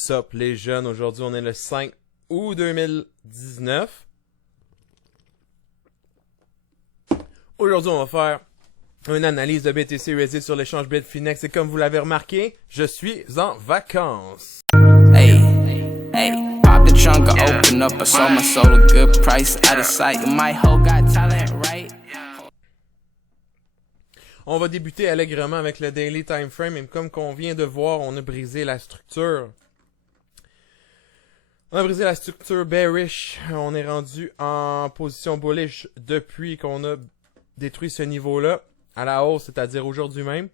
What's up les jeunes? Aujourd'hui on est le 5 août 2019. Aujourd'hui on va faire une analyse de BTC USD sur l'échange Bitfinex et comme vous l'avez remarqué, je suis en vacances. Hey, hey, pop the trunk, I open up, I sold my soul a good price, out of sight, my hoe got talent, right? On va débuter allègrement avec le daily time frame et comme qu'on vient de voir, on a brisé la structure. On a brisé la structure bearish. On est rendu en position bullish depuis qu'on a détruit ce niveau-là à la hausse, c'est-à-dire aujourd'hui même.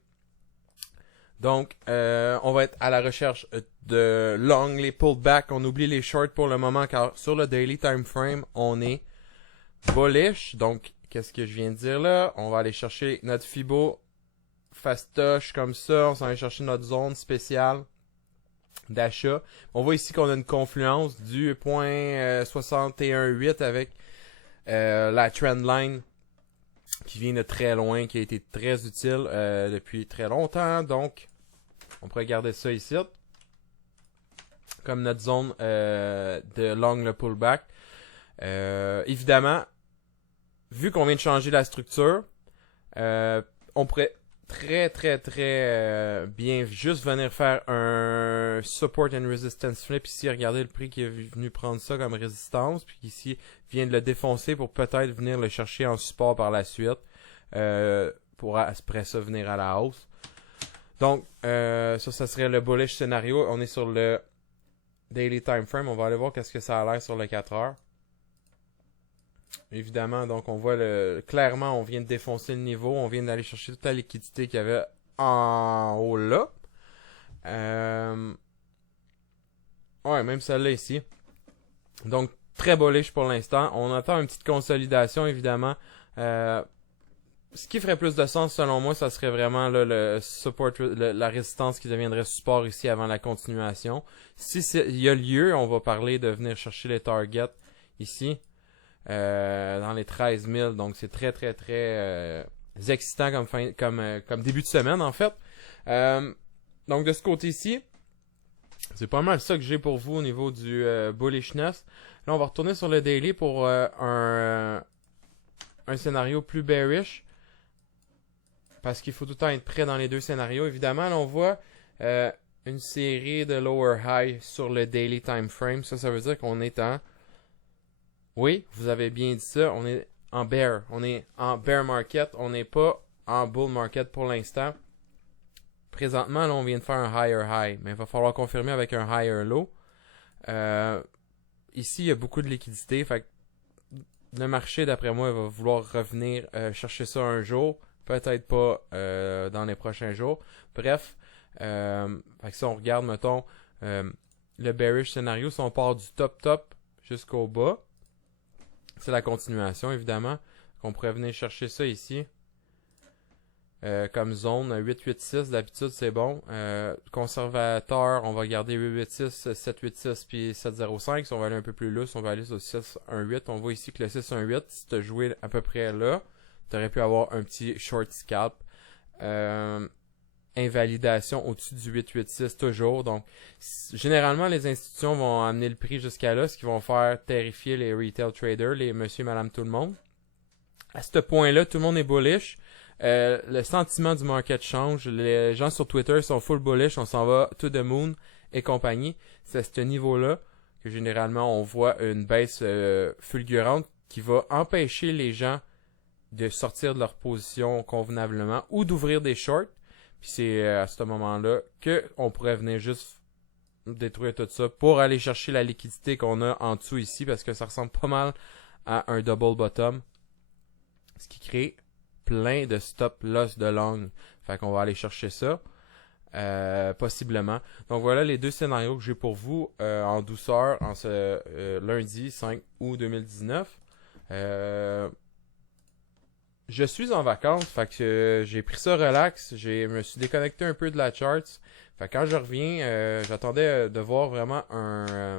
Donc, on va être à la recherche de long, les pullbacks. On oublie les shorts pour le moment car sur le daily time frame, on est bullish. Donc, qu'est-ce que je viens de dire là? On va aller chercher notre Fibo fastoche comme ça. On s'en va chercher notre zone spéciale d'achat. On voit ici qu'on a une confluence du point 61.8 avec la trendline qui vient de très loin, qui a été très utile depuis très longtemps. Donc, on pourrait garder ça ici comme notre zone de long le pullback. Évidemment, vu qu'on vient de changer la structure, on pourrait très bien juste venir faire un support and resistance flip ici. Regardez le prix qui est venu prendre ça comme résistance, puis ici vient de le défoncer pour peut-être venir le chercher en support par la suite, pour après ça venir à la hausse. Donc ça serait le bullish scénario. On est sur le daily time frame, on va aller voir qu'est-ce que ça a l'air sur le 4 heures. Évidemment, donc on voit clairement on vient de défoncer le niveau, on vient d'aller chercher toute la liquidité qu'il y avait en haut là. Ouais, même celle-là ici. Donc très bullish pour l'instant. On attend une petite consolidation évidemment. Ce qui ferait plus de sens selon moi, ça serait vraiment là, le support, la résistance qui deviendrait support ici avant la continuation. Si il y a lieu, on va parler de venir chercher les targets ici. Dans les 13 000, donc c'est très excitant comme début de semaine en fait. Donc de ce côté-ci, c'est pas mal ça que j'ai pour vous au niveau du bullishness. Là on va retourner sur le daily pour un scénario plus bearish, parce qu'il faut tout le temps être prêt dans les deux scénarios. Évidemment, là on voit une série de lower high sur le daily time frame. Ça veut dire qu'on est en... Oui, vous avez bien dit ça, on est en bear. On est en bear market, on n'est pas en bull market pour l'instant. Présentement, là, on vient de faire un higher high, mais il va falloir confirmer avec un higher low. Ici, il y a beaucoup de liquidité, fait que le marché, d'après moi, va vouloir revenir chercher ça un jour, peut-être pas dans les prochains jours. Bref, fait que si on regarde, mettons, le bearish scénario, si on part du top jusqu'au bas, c'est la continuation, évidemment. On pourrait venir chercher ça ici. Comme zone 886, d'habitude c'est bon. Conservateur, on va garder 886, 786 puis 705. Si on va aller un peu plus lousse, on va aller sur 618. On voit ici que le 618, si tu as joué à peu près là, tu aurais pu avoir un petit short scalp. Invalidation au-dessus du 886 toujours. Donc, généralement, les institutions vont amener le prix jusqu'à là, ce qui vont faire terrifier les retail traders, les monsieur, madame, tout le monde. À ce point-là, tout le monde est bullish. Le sentiment du market change. Les gens sur Twitter sont full bullish. On s'en va to the moon et compagnie. C'est à ce niveau-là que généralement, on voit une baisse fulgurante qui va empêcher les gens de sortir de leur position convenablement ou d'ouvrir des shorts. Puis c'est à ce moment-là qu'on pourrait venir juste détruire tout ça pour aller chercher la liquidité qu'on a en dessous ici, parce que ça ressemble pas mal à un double bottom, ce qui crée plein de stop loss de long. Fait qu'on va aller chercher ça possiblement. Donc voilà les deux scénarios que j'ai pour vous en douceur en ce lundi 5 août 2019. Je suis en vacances, fait que j'ai pris ça relax, je me suis déconnecté un peu de la charts. Fait que quand je reviens, j'attendais de voir vraiment que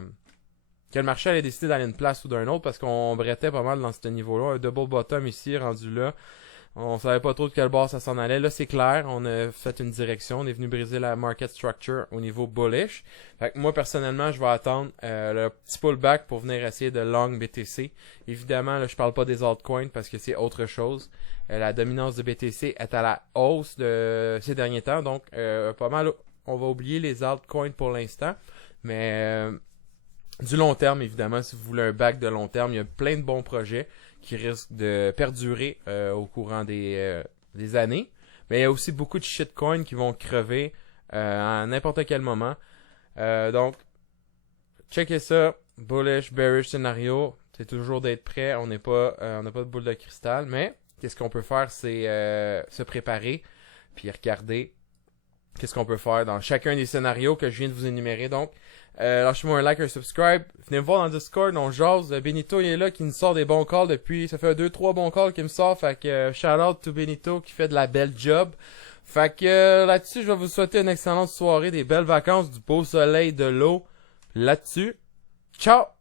le marché allait décider d'aller une place ou d'un autre, parce qu'on brettait pas mal dans ce niveau-là. Un double bottom ici, rendu là. On savait pas trop de quel bord ça s'en allait. Là, c'est clair. On a fait une direction. On est venu briser la market structure au niveau bullish. Fait que moi, personnellement, je vais attendre le petit pullback pour venir essayer de long BTC. Évidemment, là, je parle pas des altcoins parce que c'est autre chose. La dominance de BTC est à la hausse de ces derniers temps. Donc, pas mal, on va oublier les altcoins pour l'instant. Mais du long terme, évidemment, si vous voulez un back de long terme, il y a plein de bons projets qui risquent de perdurer au courant des années. Mais il y a aussi beaucoup de shitcoins qui vont crever à n'importe quel moment. Donc, checkez ça. Bullish, bearish scénario. C'est toujours d'être prêt. On n'a pas de boule de cristal. Mais qu'est-ce qu'on peut faire, c'est se préparer puis regarder qu'est-ce qu'on peut faire dans chacun des scénarios que je viens de vous énumérer. Donc, lâchez-moi un like, un subscribe. Venez me voir dans le Discord, on jase. Benito, il est là, qui nous sort des bons calls depuis... Ça fait 2-3 bons calls qu'il me sort. Fait que shout out to Benito qui fait de la belle job. Fait que là-dessus, je vais vous souhaiter une excellente soirée, des belles vacances, du beau soleil, de l'eau. Là-dessus, ciao!